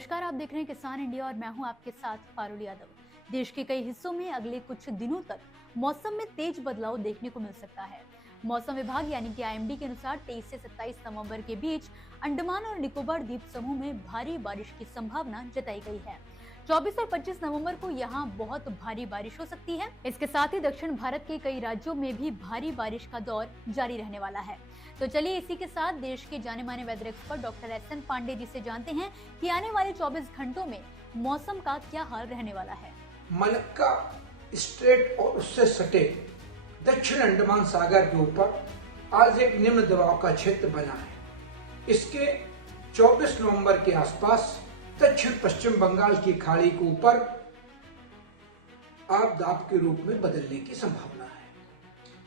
नमस्कार, आप देख रहे हैं किसान इंडिया और मैं हूं आपके साथ पारुल यादव। देश के कई हिस्सों में अगले कुछ दिनों तक मौसम में तेज बदलाव देखने को मिल सकता है। मौसम विभाग यानी कि आईएमडी के अनुसार 23 से 27 नवंबर के बीच अंडमान और निकोबार द्वीप समूह में भारी बारिश की संभावना जताई गई है। 24 और 25 नवंबर को यहां बहुत भारी बारिश हो सकती है। इसके साथ ही दक्षिण भारत के कई राज्यों में भी भारी बारिश का दौर जारी रहने वाला है। तो चलिए इसी के साथ देश के जाने माने weather expert doctor SN Pandey ji से जानते हैं कि आने वाले 24 घंटों में मौसम का क्या हाल रहने वाला है। मलक्का स्ट्रेट और उससे सटे दक्षिण अंडमान सागर के ऊपर आज एक निम्न दबाव का क्षेत्र बना है। इसके 24 नवंबर के आसपास दक्षिण पश्चिम बंगाल की खाड़ी के ऊपर आबदाब के रूप में बदलने की संभावना है।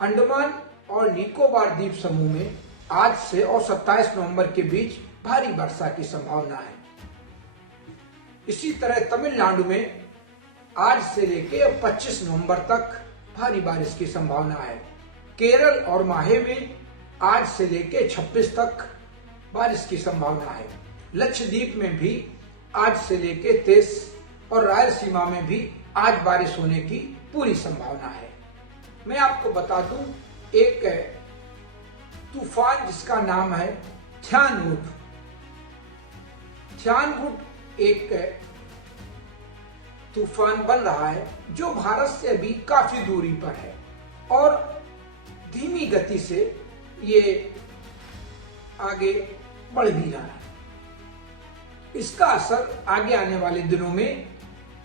अंडमान और निकोबार द्वीप समूह में आज से और 27 नवंबर के बीच भारी वर्षा की संभावना है। इसी तरह तमिलनाडु में आज से लेकर 25 नवंबर तक भारी बारिश की संभावना है। केरल और माहे में आज से लेकर 26 तक बारिश की संभावना है। लक्षद्वीप में भी आज से लेकर 23 और रायलसीमा में भी आज बारिश होने की पूरी संभावना है। मैं आपको बता दूं, एक तूफान जिसका नाम है थियानवुड एक तूफान बन रहा है जो भारत से अभी काफी दूरी पर है और धीमी गति से ये आगे बढ़ भी रहा है। इसका असर आगे आने वाले दिनों में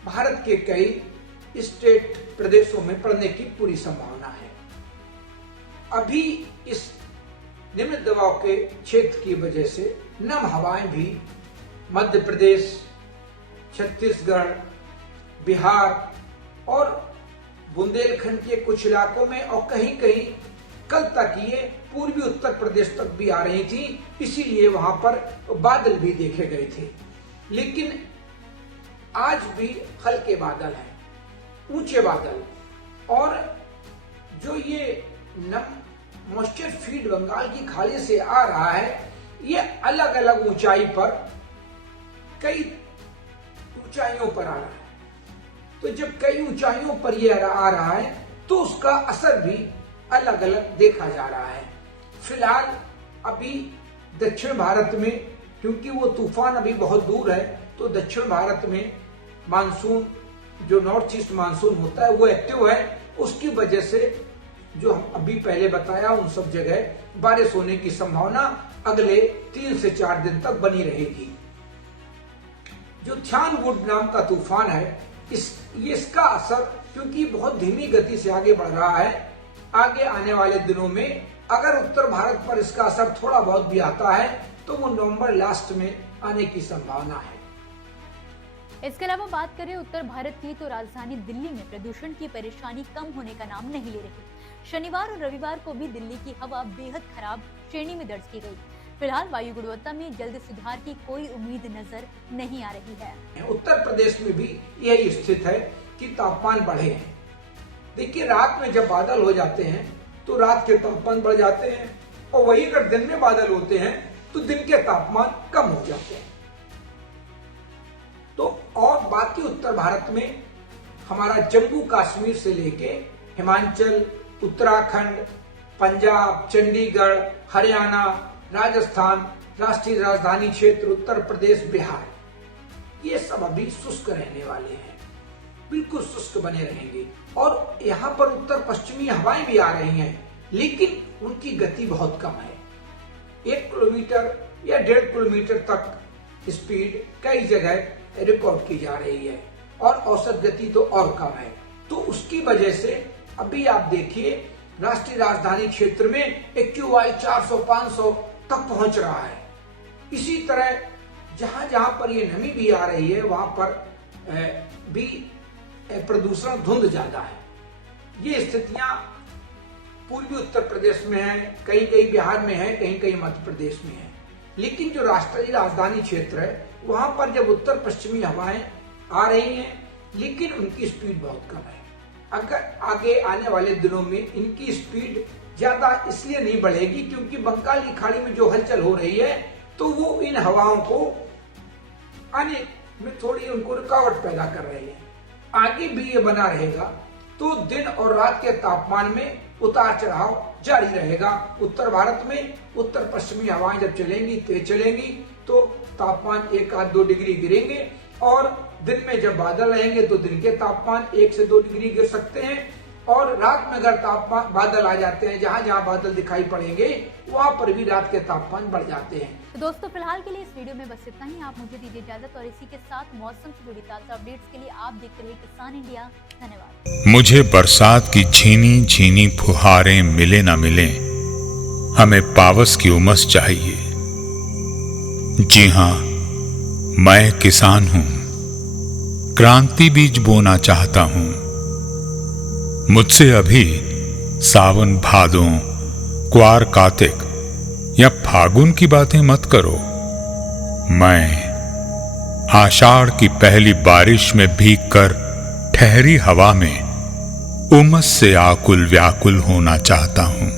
भारत के कई स्टेट प्रदेशों में पड़ने की पूरी संभावना है। अभी इस निम्न दबाव के क्षेत्र की वजह से नम हवाएं भी मध्य प्रदेश, छत्तीसगढ़, बिहार और बुंदेलखंड के कुछ इलाकों में और कहीं कहीं कल तक ये पूर्वी उत्तर प्रदेश तक भी आ रही थी, इसीलिए वहां पर बादल भी देखे गए थे। लेकिन आज भी हल्के बादल हैं, ऊंचे बादल, और जो ये नम मॉइस्चर फीड बंगाल की खाड़ी से आ रहा है, ये अलग अलग ऊंचाई पर कई ऊंचाइयों पर आ रहा है। तो जब कई ऊंचाइयों पर यह आ रहा है तो उसका असर भी अलग अलग देखा जा रहा है। फिलहाल अभी दक्षिण भारत में, क्योंकि वो तूफान अभी बहुत दूर है, तो दक्षिण भारत में मानसून, जो नॉर्थ ईस्ट मानसून होता है, वो एक्टिव है। उसकी वजह से जो हम अभी पहले बताया उन सब जगह बारिश होने की संभावना अगले 3 से 4 दिन तक बनी रहेगी। जो थियानवुड नाम का तूफान है, इसका असर क्योंकि बहुत धीमी गति से आगे बढ़ रहा है, आगे आने वाले दिनों में अगर उत्तर भारत पर इसका असर थोड़ा बहुत भी आता है तो वो नवंबर लास्ट में आने की संभावना है। इसके अलावा बात करें उत्तर भारत की, तो राजधानी दिल्ली में प्रदूषण की परेशानी कम होने का नाम नहीं ले रही। शनिवार और रविवार को भी दिल्ली की हवा बेहद खराब श्रेणी में दर्ज की गई। फिलहाल वायु गुणवत्ता में जल्द सुधार की कोई उम्मीद नजर नहीं आ रही है। उत्तर प्रदेश में भी यही स्थिति है कि तापमान बढ़े हैं। देखिए, रात में जब बादल हो जाते हैं तो रात के तापमान बढ़ जाते हैं, और वही अगर दिन में बादल होते हैं तो दिन के तापमान कम हो जाते हैं। तो और बाकी उत्तर भारत में हमारा जम्मू कश्मीर से लेके हिमाचल, उत्तराखंड, पंजाब, चंडीगढ़, हरियाणा, राजस्थान, राष्ट्रीय राजधानी क्षेत्र, उत्तर प्रदेश, बिहार, ये सब अभी शुष्क रहने वाले हैं, बिल्कुल शुष्क बने रहेंगे। और यहाँ पर उत्तर पश्चिमी हवाएं भी आ रही हैं, लेकिन उनकी गति बहुत कम है। 1 किलोमीटर या 1.5 किलोमीटर तक स्पीड कई जगह रिकॉर्ड की जा रही है, और औसत गति तो और कम है। तो उसकी वजह से अभी आप देखिए, राष्ट्रीय राजधानी क्षेत्र में AQI 400-500 तक पहुंच रहा है। इसी तरह जहां जहां पर ये नमी भी आ रही है, वहां पर भी प्रदूषण, धुंध ज्यादा है। ये स्थितियां पूर्वी उत्तर प्रदेश में है, कहीं कहीं बिहार में है, कहीं कहीं मध्य प्रदेश में है। लेकिन जो राष्ट्रीय राजधानी क्षेत्र है, वहां पर जब उत्तर पश्चिमी हवाएं आ रही हैं, लेकिन उनकी स्पीड बहुत कम है। अगर आगे आने वाले दिनों में इनकी स्पीड ज्यादा इसलिए नहीं बढ़ेगी क्योंकि बंगाल की खाड़ी में जो हलचल हो रही है, तो वो इन हवाओं को आने में थोड़ी उनको रुकावट पैदा कर रही है। आगे भी ये बना रहेगा तो दिन और रात के तापमान में उतार चढ़ाव जारी रहेगा। उत्तर भारत में उत्तर पश्चिमी हवाएं जब चलेंगी, तेज चलेंगी, तो तापमान 1 आध 2 डिग्री गिरेंगे और दिन में जब बादल रहेंगे तो दिन के तापमान 1 से 2 डिग्री गिर सकते हैं और रात में अगर तापमान बादल आ जाते हैं, जहां जहां बादल दिखाई पड़ेंगे वहां पर भी रात के तापमान बढ़ जाते हैं। तो दोस्तों फिलहाल के लिए इस वीडियो में बस इतना ही। आप मुझे दीजिए इजाजत और इसी के साथ मौसम से जुड़ी ताजा अपडेट्स के लिए आप देखते रहिए किसान इंडिया। धन्यवाद। मुझे बरसात की झीनी झीनी फुहारें मिले ना मिले, हमें पावस की उमस चाहिए। जी हां, मैं किसान हूं, क्रांति बीज बोना चाहता हूं। मुझसे अभी सावन भादों, क्वार कार्तिक या फागुन की बातें मत करो। मैं आषाढ़ की पहली बारिश में भीगकर ठहरी हवा में उमस से आकुल व्याकुल होना चाहता हूं।